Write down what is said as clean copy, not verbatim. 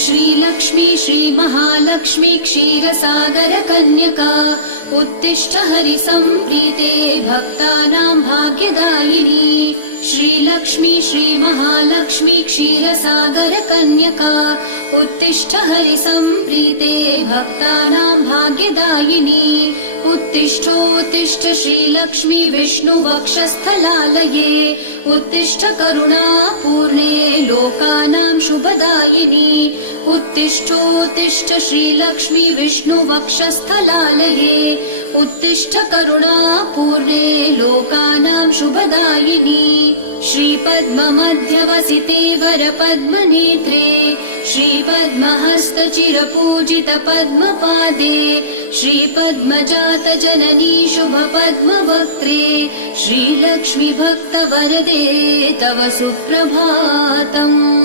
श्रीलक्ष्मी श्रीमहालक्ष्मी क्षीरसागर कन्यका उत्तिष्ठ हरिसम्प्रीते भक्तानां भाग्यदायिनी। श्रीलक्ष्मी श्रीमहालक्ष्मी क्षीरसागर कन्यका उत्तिष्ठ हरिसम्प्रीते भक्तानां भाग्यदायिनी। उत्तिष्ठोत्तिष्ठ श्रीलक्ष्मी विष्णुवक्षस्थलालये उत्तिष्ठ करुणापूर्णे लोकानां शुभदायिनी। उत्तिष्ठोत्तिष्ठ श्रीलक्ष्मी विष्णुवक्षस्थलालये उत्तिष्ठ करुणापूर्णे लोकानां शुभदायिनी। श्रीपद्ममध्यवसिते वरपद्मनेत्रे श्रीपद्महस्तचिरपूजित पद्मपादे श्रीपद्मजात जननी शुभपद्मवक्त्रे श्रीलक्ष्मी भक्तवरदे तव सुप्रभातम्।